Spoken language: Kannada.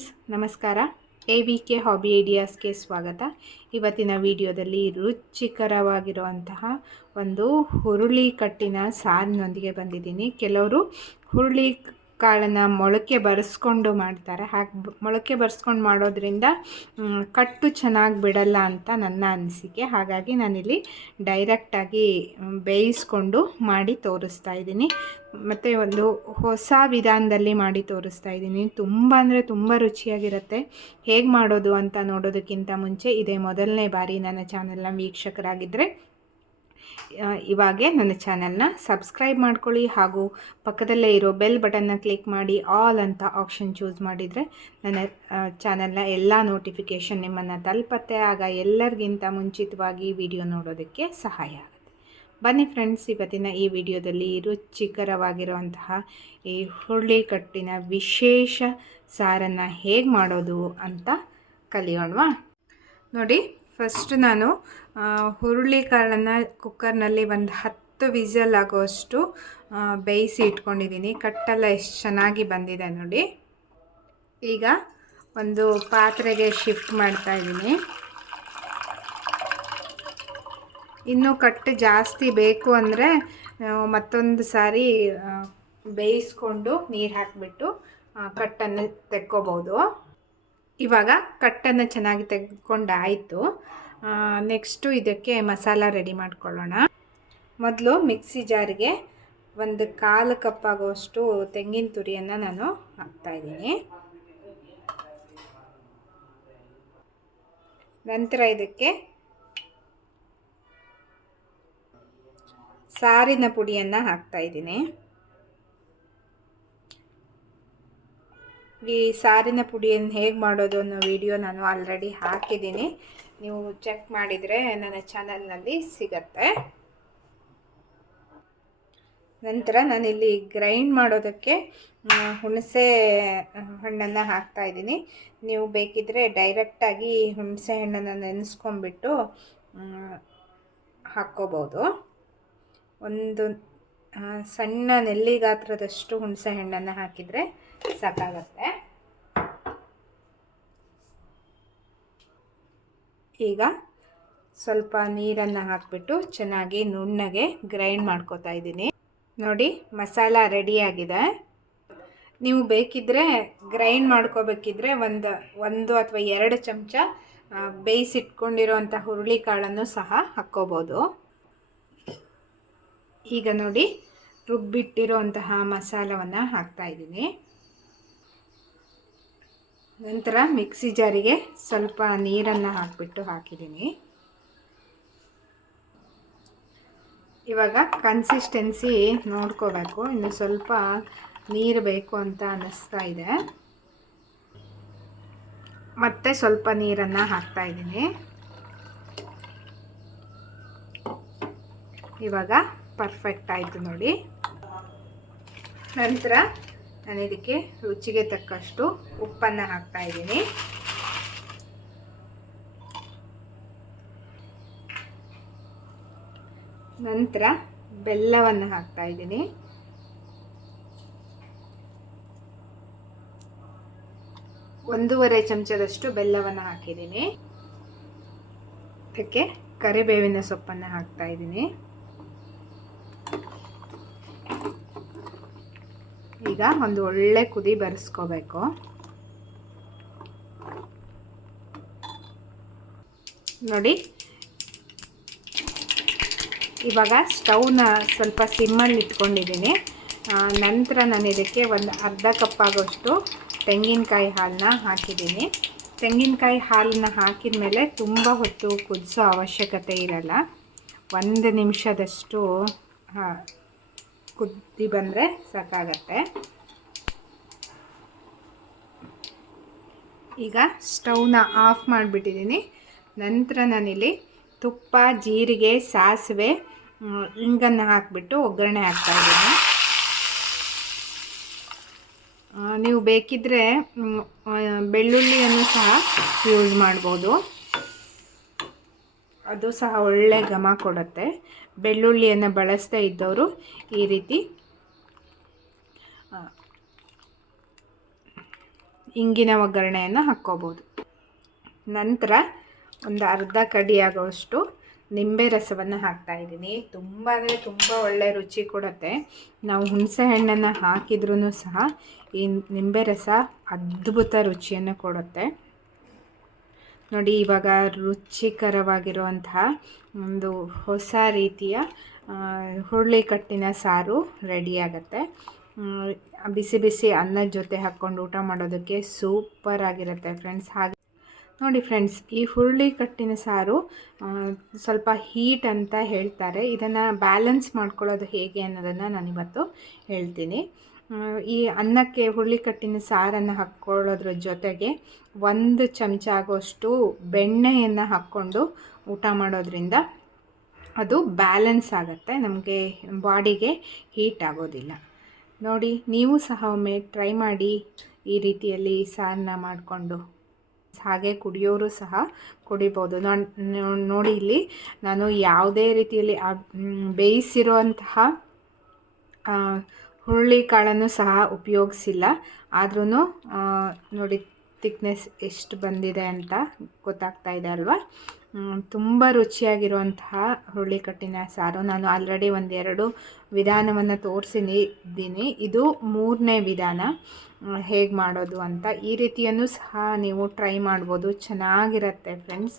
ಫ್ರೆಂಡ್ಸ್, ನಮಸ್ಕಾರ. ಎ ವಿ ಕೆ ಹಾಬಿ ಐಡಿಯಾಸ್ಗೆ ಸ್ವಾಗತ. ಇವತ್ತಿನ ವಿಡಿಯೋದಲ್ಲಿ ರುಚಿಕರವಾಗಿರುವಂತಹ ಒಂದು ಹುರುಳಿ ಕಟ್ಟಿನ ಸಾರಿನೊಂದಿಗೆ ಬಂದಿದ್ದೀನಿ. ಕೆಲವರು ಹುರುಳಿ ಕಾಳನ್ನು ಮೊಳಕೆ ಬರೆಸ್ಕೊಂಡು ಮಾಡ್ತಾರೆ. ಹಾಗೆ ಮೊಳಕೆ ಬರೆಸ್ಕೊಂಡು ಮಾಡೋದ್ರಿಂದ ಕಟ್ಟು ಚೆನ್ನಾಗಿ ಬಿಡಲ್ಲ ಅಂತ ನನ್ನ ಅನಿಸಿಕೆ. ಹಾಗಾಗಿ ನಾನಿಲ್ಲಿ ಡೈರೆಕ್ಟಾಗಿ ಬೇಯಿಸ್ಕೊಂಡು ಮಾಡಿ ತೋರಿಸ್ತಾ ಇದ್ದೀನಿ. ಮತ್ತು ಒಂದು ಹೊಸ ವಿಧಾನದಲ್ಲಿ ಮಾಡಿ ತೋರಿಸ್ತಾ ಇದ್ದೀನಿ. ತುಂಬ ಅಂದರೆ ತುಂಬ ರುಚಿಯಾಗಿರುತ್ತೆ. ಹೇಗೆ ಮಾಡೋದು ಅಂತ ನೋಡೋದಕ್ಕಿಂತ ಮುಂಚೆ ಇದೇ ಮೊದಲನೇ ಬಾರಿ ನನ್ನ ಚಾನೆಲ್ನ ವೀಕ್ಷಕರಾಗಿದ್ದರೆ ಇವಾಗೆ ನನ್ನ ಚಾನಲ್ನ ಸಬ್ಸ್ಕ್ರೈಬ್ ಮಾಡ್ಕೊಳ್ಳಿ ಹಾಗೂ ಪಕ್ಕದಲ್ಲೇ ಇರೋ ಬೆಲ್ ಬಟನ್ನ ಕ್ಲಿಕ್ ಮಾಡಿ ಆಲ್ ಅಂತ ಆಪ್ಷನ್ ಚೂಸ್ ಮಾಡಿದರೆ ನನ್ನ ಚಾನಲ್ನ ಎಲ್ಲ ನೋಟಿಫಿಕೇಷನ್ ನಿಮ್ಮನ್ನು ತಲುಪತ್ತೆ. ಆಗ ಎಲ್ಲರಿಗಿಂತ ಮುಂಚಿತವಾಗಿ ವಿಡಿಯೋ ನೋಡೋದಕ್ಕೆ ಸಹಾಯ ಆಗುತ್ತೆ. ಬನ್ನಿ ಫ್ರೆಂಡ್ಸ್, ಇವತ್ತಿನ ಈ ವಿಡಿಯೋದಲ್ಲಿ ರುಚಿಕರವಾಗಿರುವಂತಹ ಈ ಹುರುಳಿ ಕಟ್ಟಿನ ವಿಶೇಷ ಸಾರನ್ನು ಹೇಗೆ ಮಾಡೋದು ಅಂತ ಕಲಿಯೋಣವಾ? ನೋಡಿ ಫಸ್ಟ್ ನಾನು ಹುರುಳಿ ಕಾಳನ್ನು ಕುಕ್ಕರ್ನಲ್ಲಿ ಒಂದು ಹತ್ತು ವಿಸಲ್ ಆಗೋಷ್ಟು ಬೇಯಿಸಿ ಇಟ್ಕೊಂಡಿದ್ದೀನಿ. ಕಟ್ಟೆಲ್ಲ ಎಷ್ಟು ಚೆನ್ನಾಗಿ ಬಂದಿದೆ ನೋಡಿ. ಈಗ ಒಂದು ಪಾತ್ರೆಗೆ ಶಿಫ್ಟ್ ಮಾಡ್ತಾ ಇದ್ದೀನಿ. ಇನ್ನು ಕಟ್ಟು ಜಾಸ್ತಿ ಬೇಕು ಅಂದರೆ ಮತ್ತೊಂದು ಸಾರಿ ಬೇಯಿಸ್ಕೊಂಡು ನೀರು ಹಾಕಿಬಿಟ್ಟು ಕಟ್ಟನ್ನು ತೆಕ್ಕೋಬೋದು. ಇವಾಗ ಕಟ್ಟನ್ನು ಚೆನ್ನಾಗಿ ತೆಗೆದುಕೊಂಡಾಯಿತು. ನೆಕ್ಸ್ಟು ಇದಕ್ಕೆ ಮಸಾಲ ರೆಡಿ ಮಾಡ್ಕೊಳ್ಳೋಣ. ಮೊದಲು ಮಿಕ್ಸಿ ಜಾರಿಗೆ ಒಂದು ಕಾಲು ಕಪ್ ಆಗೋಷ್ಟು ತೆಂಗಿನ ತುರಿಯನ್ನು ನಾನು ಹಾಕ್ತಾಯಿದ್ದೀನಿ ನಂತರ ಇದಕ್ಕೆ ಸಾರಿನ ಪುಡಿಯನ್ನು ಹಾಕ್ತಾಯಿದ್ದೀನಿ ಈ ಸಾರಿನ ಪುಡಿಯನ್ನು ಹೇಗೆ ಮಾಡೋದು ಅನ್ನೋ ವಿಡಿಯೋ ನಾನು ಆಲ್ರೆಡಿ ಹಾಕಿದ್ದೀನಿ. ನೀವು ಚೆಕ್ ಮಾಡಿದರೆ ನನ್ನ ಚಾನಲ್ನಲ್ಲಿ ಸಿಗತ್ತೆ. ನಂತರ ನಾನಿಲ್ಲಿ ಗ್ರೈಂಡ್ ಮಾಡೋದಕ್ಕೆ ಹುಣಸೆ ಹಣ್ಣನ್ನು ಹಾಕ್ತಾ ಇದ್ದೀನಿ. ನೀವು ಬೇಕಿದ್ದರೆ ಡೈರೆಕ್ಟಾಗಿ ಹುಣಸೆ ಹಣ್ಣನ್ನು ನೆನೆಸ್ಕೊಂಬಿಟ್ಟು ಹಾಕ್ಕೋಬೋದು. ಒಂದು ಸಣ್ಣ ನೆಲ್ಲಿ ಗಾತ್ರದಷ್ಟು ಹುಣಸೆ ಹಣ್ಣನ್ನು ಹಾಕಿದರೆ ಸಾಕಾಗತ್ತೆ. ಈಗ ಸ್ವಲ್ಪ ನೀರನ್ನು ಹಾಕಿಬಿಟ್ಟು ಚೆನ್ನಾಗಿ ನುಣ್ಣಗೆ ಗ್ರೈಂಡ್ ಮಾಡ್ಕೋತಾ ಇದ್ದೀನಿ. ನೋಡಿ, ಮಸಾಲ ರೆಡಿಯಾಗಿದೆ ನೀವು ಬೇಕಿದ್ದರೆ ಗ್ರೈಂಡ್ ಮಾಡ್ಕೋಬೇಕಿದ್ರೆ ಒಂದು ಒಂದು ಅಥವಾ ಎರಡು ಚಮಚ ಬೇಯಿಸಿಟ್ಕೊಂಡಿರೋ ಬೇಯಿಸಿಟ್ಕೊಂಡಿರೋಂಥ ಹುರುಳಿಕಾಳನ್ನು ಸಹ ಹಾಕ್ಕೋಬೋದು. ಈಗ ನೋಡಿ ರುಬ್ಬಿಟ್ಟಿರೋಂತಹ ಮಸಾಲವನ್ನು ಹಾಕ್ತಾ ಇದ್ದೀನಿ. ನಂತರ ಮಿಕ್ಸಿ ಜಾರಿಗೆ ಸ್ವಲ್ಪ ನೀರನ್ನು ಹಾಕಿಬಿಟ್ಟು ಹಾಕಿದ್ದೀನಿ. ಇವಾಗ ಕನ್ಸಿಸ್ಟೆನ್ಸಿ ನೋಡ್ಕೋಬೇಕು. ಇನ್ನು ಸ್ವಲ್ಪ ನೀರು ಬೇಕು ಅಂತ ಅನ್ನಿಸ್ತಾ ಇದೆ. ಮತ್ತೆ ಸ್ವಲ್ಪ ನೀರನ್ನು ಹಾಕ್ತಾ ಇದ್ದೀನಿ. ಇವಾಗ ಪರ್ಫೆಕ್ಟ್ ಆಯಿತು ನೋಡಿ. ನಂತರ ನಾನು ಇದಕ್ಕೆ ರುಚಿಗೆ ತಕ್ಕಷ್ಟು ಉಪ್ಪನ್ನು ಹಾಕ್ತಾ ಇದ್ದೀನಿ. ನಂತರ ಬೆಲ್ಲವನ್ನು ಹಾಕ್ತಾ ಇದ್ದೀನಿ. ಒಂದೂವರೆ ಚಮಚದಷ್ಟು ಬೆಲ್ಲವನ್ನು ಹಾಕಿದ್ದೀನಿ. ಅದಕ್ಕೆ ಕರಿಬೇವಿನ ಸೊಪ್ಪನ್ನು ಹಾಕ್ತಾ ಇದ್ದೀನಿ. ಈಗ ಒಂದು ಒಳ್ಳೆ ಕುದಿ ಬರೆಸ್ಕೋಬೇಕು. ನೋಡಿ. ಇವಾಗ ಸ್ಟವ್ನ ಸ್ವಲ್ಪ ಸಿಮ್ಮಲ್ಲಿ ಇಟ್ಕೊಂಡಿದ್ದೀನಿ. ನಂತರ ನಾನು ಇದಕ್ಕೆ ಒಂದು ಅರ್ಧ ಕಪ್ ಆಗೋಷ್ಟು ತೆಂಗಿನಕಾಯಿ ಹಾಲನ್ನ ಹಾಕಿದ್ದೀನಿ. ತೆಂಗಿನಕಾಯಿ ಹಾಲನ್ನ ಹಾಕಿದ ಮೇಲೆ ತುಂಬ ಹೊತ್ತು ಕುದಿಸೋ ಅವಶ್ಯಕತೆ ಇರಲ್ಲ. ಒಂದು ನಿಮಿಷದಷ್ಟು ಕುದ್ದಿ ಬಂದರೆ ಸಾಕಾಗತ್ತೆ. ಈಗ ಸ್ಟೌವ್ನ ಆಫ್ ಮಾಡಿಬಿಟ್ಟಿದ್ದೀನಿ. ನಂತರ ನಾನಿಲ್ಲಿ ತುಪ್ಪ, ಜೀರಿಗೆ, ಸಾಸಿವೆ ಇಂಗನ್ನು ಹಾಕಿಬಿಟ್ಟು ಒಗ್ಗರಣೆ ಹಾಕ್ತಾಯಿದ್ದೀನಿ ನೀವು ಬೇಕಿದ್ದರೆ ಬೆಳ್ಳುಳ್ಳಿಯನ್ನು ಸಹ ಯೂಸ್ ಮಾಡ್ಬೋದು. ಅದು ಸಹ ಒಳ್ಳೆ ಘಮ ಕೊಡುತ್ತೆ. ಬೆಳ್ಳುಳ್ಳಿಯನ್ನು ಬಳಸ್ತಾ ಇದ್ದವರು ಈ ರೀತಿ. ಇಂಗಿನ ಒಗ್ಗರಣೆಯನ್ನು ಹಾಕ್ಕೋಬೋದು. ನಂತರ ಒಂದು ಅರ್ಧ ಕಡಿ ಆಗೋಷ್ಟು ನಿಂಬೆ ರಸವನ್ನು ಹಾಕ್ತಾ ಇದ್ದೀನಿ. ತುಂಬ ಅಂದರೆ ತುಂಬ ಒಳ್ಳೆ ರುಚಿ ಕೊಡುತ್ತೆ. ನಾವು ಹುಣಸೆ ಹಣ್ಣನ್ನು ಹಾಕಿದ್ರೂ ಸಹ ಈ ನಿಂಬೆ ರಸ ಅದ್ಭುತ ರುಚಿಯನ್ನು ಕೊಡುತ್ತೆ. ನೋಡಿ, ಇವಾಗ ರುಚಿಕರವಾಗಿರುವಂತಹ ಒಂದು ಹೊಸ ರೀತಿಯ ಹುರುಳಿ ಕಟ್ಟಿನ ಸಾರು ರೆಡಿಯಾಗತ್ತೆ ಬಿಸಿ ಬಿಸಿ ಅನ್ನದ ಜೊತೆ ಹಾಕ್ಕೊಂಡು ಊಟ ಮಾಡೋದಕ್ಕೆ ಸೂಪರ್ ಆಗಿರುತ್ತೆ ಫ್ರೆಂಡ್ಸ್ ಹಾಗೆ ನೋಡಿ ಫ್ರೆಂಡ್ಸ್ ಈ ಹುರುಳಿ ಕಟ್ಟಿನ ಸಾರು ಸ್ವಲ್ಪ ಹೀಟ್ ಅಂತ ಹೇಳ್ತಾರೆ. ಇದನ್ನು ಬ್ಯಾಲೆನ್ಸ್ ಮಾಡ್ಕೊಳ್ಳೋದು ಹೇಗೆ ಅನ್ನೋದನ್ನು ನಾನಿವತ್ತು ಹೇಳ್ತೀನಿ. ಈ ಅನ್ನಕ್ಕೆ ಹುರುಳಿಕಟ್ಟಿನ ಸಾರನ್ನು ಹಾಕ್ಕೊಳ್ಳೋದ್ರ ಜೊತೆಗೆ ಒಂದು ಚಮಚ ಆಗೋಷ್ಟು ಬೆಣ್ಣೆಯನ್ನು ಹಾಕ್ಕೊಂಡು ಊಟ ಮಾಡೋದ್ರಿಂದ ಅದು ಬ್ಯಾಲೆನ್ಸ್ ಆಗುತ್ತೆ, ನಮಗೆ ಬಾಡಿಗೆ ಹೀಟ್ ಆಗೋದಿಲ್ಲ. ನೋಡಿ, ನೀವು ಸಹ ಒಮ್ಮೆ ಟ್ರೈ ಮಾಡಿ ಈ ರೀತಿಯಲ್ಲಿ ಸಾರನ್ನ ಮಾಡಿಕೊಂಡು. ಹಾಗೆ ಕುಡಿಯೋರು ಸಹ ಕುಡಿಬೋದು. ನೋಡಿ ಇಲ್ಲಿ ನಾನು ಯಾವುದೇ ರೀತಿಯಲ್ಲಿ ಬೇಯಿಸಿರುವಂತಹ ಹುರುಳಿ ಕಾಳನ್ನು ಸಹ ಉಪಯೋಗಿಸಿಲ್ಲ. ಆದ್ರೂ ನೋಡಿ ತಿಕ್ನೆಸ್ ಎಷ್ಟು ಬಂದಿದೆ ಅಂತ ಗೊತ್ತಾಗ್ತಾ ಇದೆ ಅಲ್ವಾ? ತುಂಬ ರುಚಿಯಾಗಿರುವಂತಹ ಹುರುಳಿಕಟ್ಟಿನ ಸಾರು. ನಾನು ಆಲ್ರೆಡಿ ಒಂದೆರಡು ವಿಧಾನವನ್ನು ತೋರಿಸಿದ್ದೀನಿ ಇದು ಮೂರನೇ ವಿಧಾನ. ಹೇಗೆ ಮಾಡೋದು ಅಂತ. ಈ ರೀತಿಯನ್ನು ಸಹ ನೀವು ಟ್ರೈ ಮಾಡ್ಬೋದು. ಚೆನ್ನಾಗಿರುತ್ತೆ ಫ್ರೆಂಡ್ಸ್.